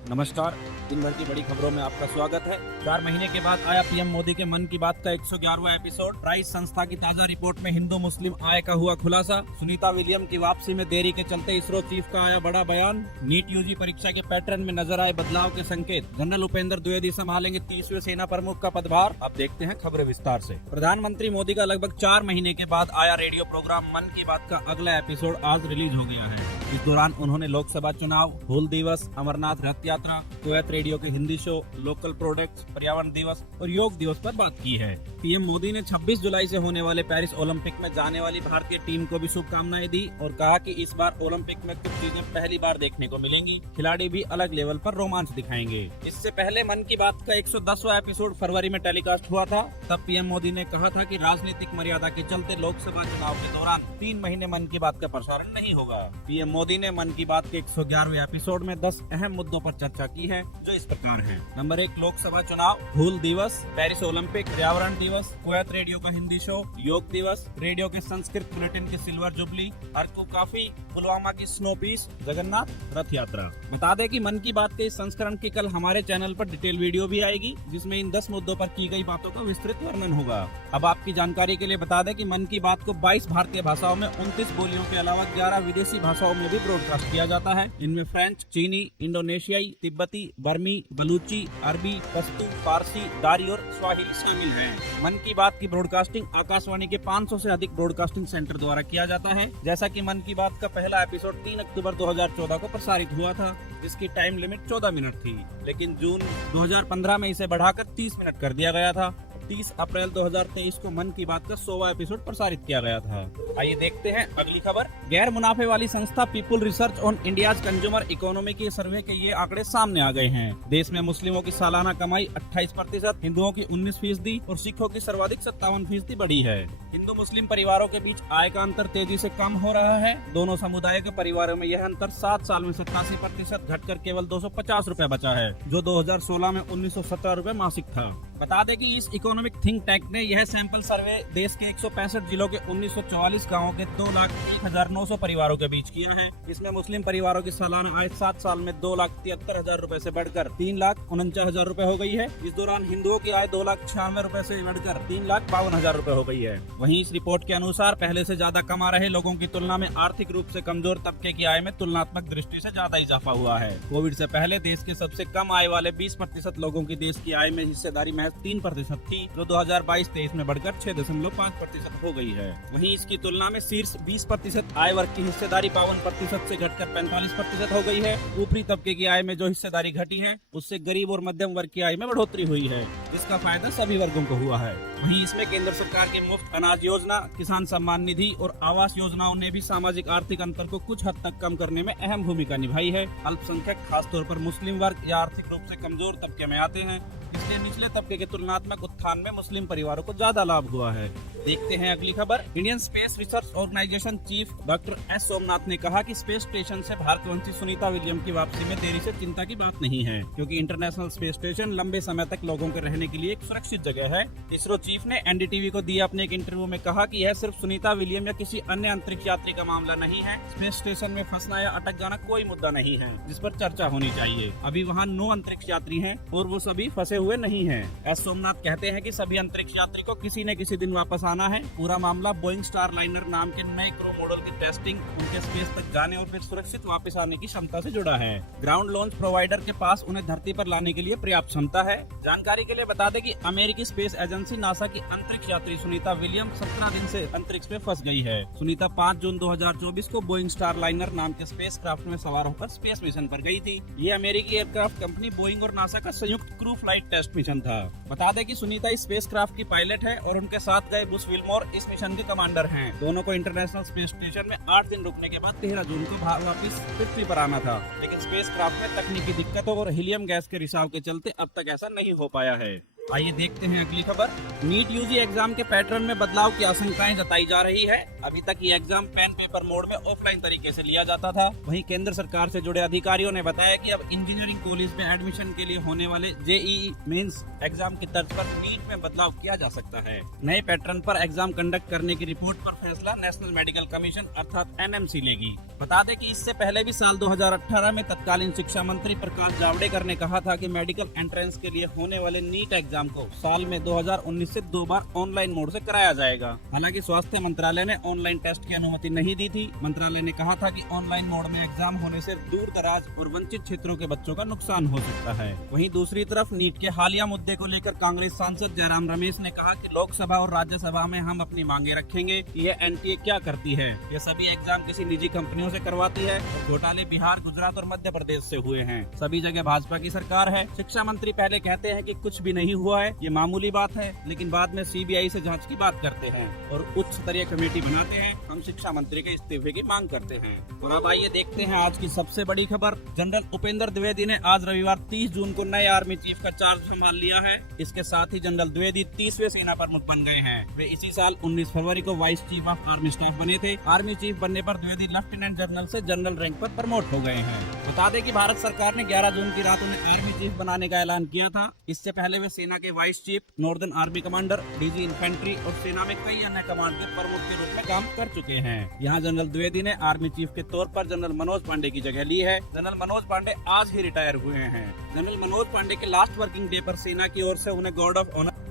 नमस्कार। दिन भर की बड़ी खबरों में आपका स्वागत है। 4 महीने के बाद आया पीएम मोदी के मन की बात का 111वां एपिसोड। प्राइस संस्था की ताजा रिपोर्ट में हिंदू मुस्लिम आय का हुआ खुलासा। सुनीता विलियम की वापसी में देरी के चलते इसरो चीफ का आया बड़ा बयान। नीट यूजी परीक्षा के पैटर्न में नजर आए बदलाव के संकेत। जनरल उपेंद्र द्विवेदी संभालेंगे 30वें सेना प्रमुख का पदभार। अब देखते हैं खबरें विस्तार से। प्रधानमंत्री मोदी का लगभग 4 महीने के बाद आया रेडियो प्रोग्राम मन की बात का अगला एपिसोड आज रिलीज हो गया है। इस दौरान उन्होंने लोकसभा चुनाव, हूल दिवस, अमरनाथ रथ यात्रा, कुवैत रेडियो के हिंदी शो, लोकल प्रोडक्ट्स, पर्यावरण दिवस और योग दिवस पर बात की है। पीएम मोदी ने 26 जुलाई से होने वाले पेरिस ओलंपिक में जाने वाली भारतीय टीम को भी शुभकामनाएं दी और कहा कि इस बार ओलंपिक में कुछ चीजें पहली बार देखने को मिलेंगी। खिलाड़ी भी अलग लेवल पर रोमांच दिखाएंगे। इससे पहले मन की बात का 110वां एपिसोड फरवरी में टेलीकास्ट हुआ था। तब पीएम मोदी ने कहा था कि राजनीतिक मर्यादा के चलते लोकसभा चुनाव के दौरान 3 महीने मन की बात का प्रसारण नहीं होगा। पीएम मोदी ने मन की बात के 111वें एपिसोड में 10 अहम मुद्दों पर चर्चा की है, जो इस प्रकार हैं। नंबर 1, लोकसभा चुनाव, हूल दिवस, पेरिस ओलंपिक, पर्यावरण दिवस, कुवैत रेडियो का हिंदी शो, योग दिवस, रेडियो के संस्कृत बुलेटिन की सिल्वर जुबली, अर्को काफी, पुलवामा की स्नो पीस, जगन्नाथ रथ यात्रा। बता दें कि मन की बात के इस संस्करण की कल हमारे चैनल पर डिटेल वीडियो भी आएगी, जिसमें इन 10 मुद्दों पर की गई बातों का विस्तृत वर्णन होगा। अब आपकी जानकारी के लिए बता दें कि मन की बात को 22 भारतीय भाषाओं में 29 बोलियों के अलावा 11 विदेशी भाषाओं में भी ब्रॉडकास्ट किया जाता है। इनमें फ्रेंच, चीनी, इंडोनेशियाई, तिब्बती, बर्मी, बलूची, अरबी, पश्तो, फारसी, दारी और स्वाहिली शामिल हैं। मन की बात की ब्रॉडकास्टिंग आकाशवाणी के 500 से अधिक ब्रॉडकास्टिंग सेंटर द्वारा किया जाता है। जैसा कि मन की बात का पहला एपिसोड 3 अक्टूबर 2014 को प्रसारित हुआ था, जिसकी टाइम लिमिट 14 मिनट थी, लेकिन जून 2015 में इसे बढ़ाकर 30 मिनट कर दिया गया था। 30 अप्रैल 2023 को मन की बात का 100वां एपिसोड प्रसारित किया गया था। आइए देखते हैं अगली खबर। गैर मुनाफे वाली संस्था people research on India's consumer economy के सर्वे के ये आंकड़े सामने आ गए हैं। देश में मुस्लिमों की सालाना कमाई 28%, हिंदुओं की 19% और सिखों की सर्वाधिक 57% बढ़ी है। हिंदू मुस्लिम परिवारों के बीच आय का अंतर तेजी से कम हो रहा है। दोनों समुदाय के परिवारों में यह अंतर 7 साल में 87% घटकर केवल 250 रुपए बचा है, जो 2016 में 1917 रुपए मासिक था। बता दें कि इस इकोनॉमिक थिंक टैंक ने यह सैंपल सर्वे देश के 165 जिलों के 1944 गांवों के 2,01,900 परिवारों के बीच किया है। इसमें मुस्लिम परिवारों की सालाना आय 7 साल में 2,73,000 रुपए से बढ़कर 3,49,000 रुपए हो गई है। इस दौरान हिंदुओं की आय 2,96,000 रुपए से बढ़कर 3,52,000 रुपए हो गई है। वहीं इस रिपोर्ट के अनुसार पहले से ज्यादा कमा रहे लोगों की तुलना में आर्थिक रूप से कमजोर तबके की आय में तुलनात्मक दृष्टि से ज्यादा इजाफा हुआ है। कोविड से पहले देश के सबसे कम आय वाले 20% लोगों की देश की आय में हिस्सेदारी महज 3% थी, जो 2022-23 में बढ़कर 6.5% हो गई है। वहीं इसकी तुलना में शीर्ष 20% आय वर्ग की हिस्सेदारी 52% से घटकर 45% हो गई है। ऊपरी तबके की आय में जो हिस्सेदारी घटी है, उससे गरीब और मध्यम वर्ग की आय में बढ़ोतरी हुई है, जिसका फायदा सभी वर्गों को हुआ है। वहीं इसमें केंद्र सरकार की मुफ्त अनाज योजना, किसान सम्मान निधि और आवास योजनाओं ने भी सामाजिक आर्थिक अंतर को कुछ हद तक कम करने में अहम भूमिका निभाई है। अल्पसंख्यक, खासतौर पर मुस्लिम वर्ग या आर्थिक रूप से कमजोर तबके में आते हैं, इसलिए निचले तबके के तुलनात्मक उत्थान में मुस्लिम परिवारों को ज्यादा लाभ हुआ है। देखते हैं अगली खबर। Indian Space Research Organisation chief doctor S Somnath ने कहा कि स्पेस स्टेशन से भारतवंशी सुनीता विलियम की वापसी में देरी से चिंता की बात नहीं है, क्योंकि इंटरनेशनल स्पेस स्टेशन लंबे समय तक लोगों के रहने के लिए एक सुरक्षित जगह है। इसरो चीफ ने एनडीटीवी को दिए अपने एक इंटरव्यू में कहा कि यह सिर्फ सुनीता विलियम या किसी अन्य अंतरिक्ष यात्री का मामला नहीं है। स्पेस स्टेशन में फंसना या अटक जाना कोई मुद्दा नहीं है जिस पर चर्चा होनी चाहिए। अभी वहाँ 9 अंतरिक्ष यात्री हैं और वो सभी फंसे हुए नहीं हैं। एस सोमनाथ कहते हैं कि सभी अंतरिक्ष यात्री को किसी न किसी दिन वापस आना है। पूरा मामला बोइंग स्टारलाइनर नाम के नए क्रू मॉडल की टेस्टिंग, उनके स्पेस तक जाने और फिर सुरक्षित वापस आने की क्षमता से जुड़ा है। ग्राउंड लॉन्च प्रोवाइडर के पास उन्हें धरती पर लाने के लिए पर्याप्त क्षमता है। जानकारी के लिए बता दें कि अमेरिकी स्पेस एजेंसी नासा की अंतरिक्ष यात्री सुनीता विलियम 17 दिन से अंतरिक्ष में फंस गई है। सुनीता 5 जून 2024 को बोइंग स्टारलाइनर नाम के स्पेस क्राफ्ट में सवार होकर स्पेस मिशन पर गई थी। ये अमेरिकी एयरक्राफ्ट कंपनी बोइंग और नासा का संयुक्त क्रू फ्लाइट टेस्ट मिशन था। बता दें कि सुनीता इस स्पेस क्राफ्ट की पायलट है और उनके साथ गए बुश विल्मोर इस मिशन के कमांडर हैं। दोनों को इंटरनेशनल स्पेस स्टेशन में 8 दिन रुकने के बाद 13 जून को वापस पृथ्वी पर आना था, लेकिन स्पेस क्राफ्ट में तकनीकी दिक्कतों और हीलियम गैस के रिसाव के चलते अब तक ऐसा नहीं हो पाया है। आइए देखते हैं अगली खबर। नीट यूजी एग्जाम के पैटर्न में बदलाव की आशंकाएं जताई जा रही है। अभी तक ये एग्जाम पेन पेपर मोड में ऑफलाइन तरीके से लिया जाता था। वहीं केंद्र सरकार से जुड़े अधिकारियों ने बताया कि अब इंजीनियरिंग कॉलेज में एडमिशन के लिए होने वाले जेईई मेंस एग्जाम की तर्ज पर नीट में बदलाव किया जा सकता है। नए पैटर्न पर एग्जाम कंडक्ट करने की रिपोर्ट पर फैसला नेशनल मेडिकल कमीशन अर्थात एनएमसी लेगी। बता दें कि इससे पहले भी साल 2018 में तत्कालीन शिक्षा मंत्री प्रकाश जावड़ेकर ने कहा था कि मेडिकल एंट्रेंस के लिए होने वाले नीट एग्जाम को साल में 2019 से 2 बार ऑनलाइन मोड से कराया जाएगा। हालांकि स्वास्थ्य मंत्रालय ने ऑनलाइन टेस्ट की अनुमति नहीं दी थी। मंत्रालय ने कहा था कि ऑनलाइन मोड में एग्जाम होने से दूर दराज और वंचित क्षेत्रों के बच्चों का नुकसान हो सकता है। वहीं दूसरी तरफ नीट के हालिया मुद्दे को लेकर कांग्रेस सांसद जयराम रमेश ने कहा कि लोकसभा और राज्यसभा में हम अपनी मांगे रखेंगे कि ये एनटीए क्या करती है। ये सभी एग्जाम किसी निजी कंपनियों से करवाती है और घोटाले बिहार, गुजरात और मध्य प्रदेश से हुए हैं। सभी जगह भाजपा की सरकार है। शिक्षा मंत्री पहले कहते हैं कि कुछ भी नहीं हुआ है, ये मामूली बात है, लेकिन बाद में सीबीआई से जांच की बात करते हैं और उच्च स्तरीय कमेटी बनाते हैं। हम शिक्षा मंत्री के इस्तीफे की मांग करते हैं। और अब आइए देखते हैं आज की सबसे बड़ी खबर। जनरल उपेंद्र द्विवेदी ने आज रविवार 30 जून को नए आर्मी चीफ का चार्ज संभाल लिया है। इसके साथ ही जनरल द्विवेदी 30वें सेना प्रमुख बन गए हैं। वे इसी साल 19 फरवरी को vice chief of army staff बने थे। आर्मी चीफ बनने पर द्विवेदी लेफ्टिनेंट जनरल से जनरल रैंक पर प्रमोट हो गए हैं। बता दें कि भारत सरकार ने 11 जून की रात उन्हें आर्मी चीफ बनाने का ऐलान किया था। इससे पहले वे सेना के vice chief, northern army commander, DG infantry और सेना में कई अन्य कमांड के प्रमुख के रूप में काम कर चुके हैं। यहाँ जनरल द्विवेदी ने आर्मी चीफ के तौर पर जनरल मनोज पांडे की जगह ली है। जनरल मनोज पांडे आज ही रिटायर हुए हैं। जनरल मनोज पांडे के लास्ट वर्किंग डे पर सेना की ओर से उन्हें गार्ड ऑफ ऑनर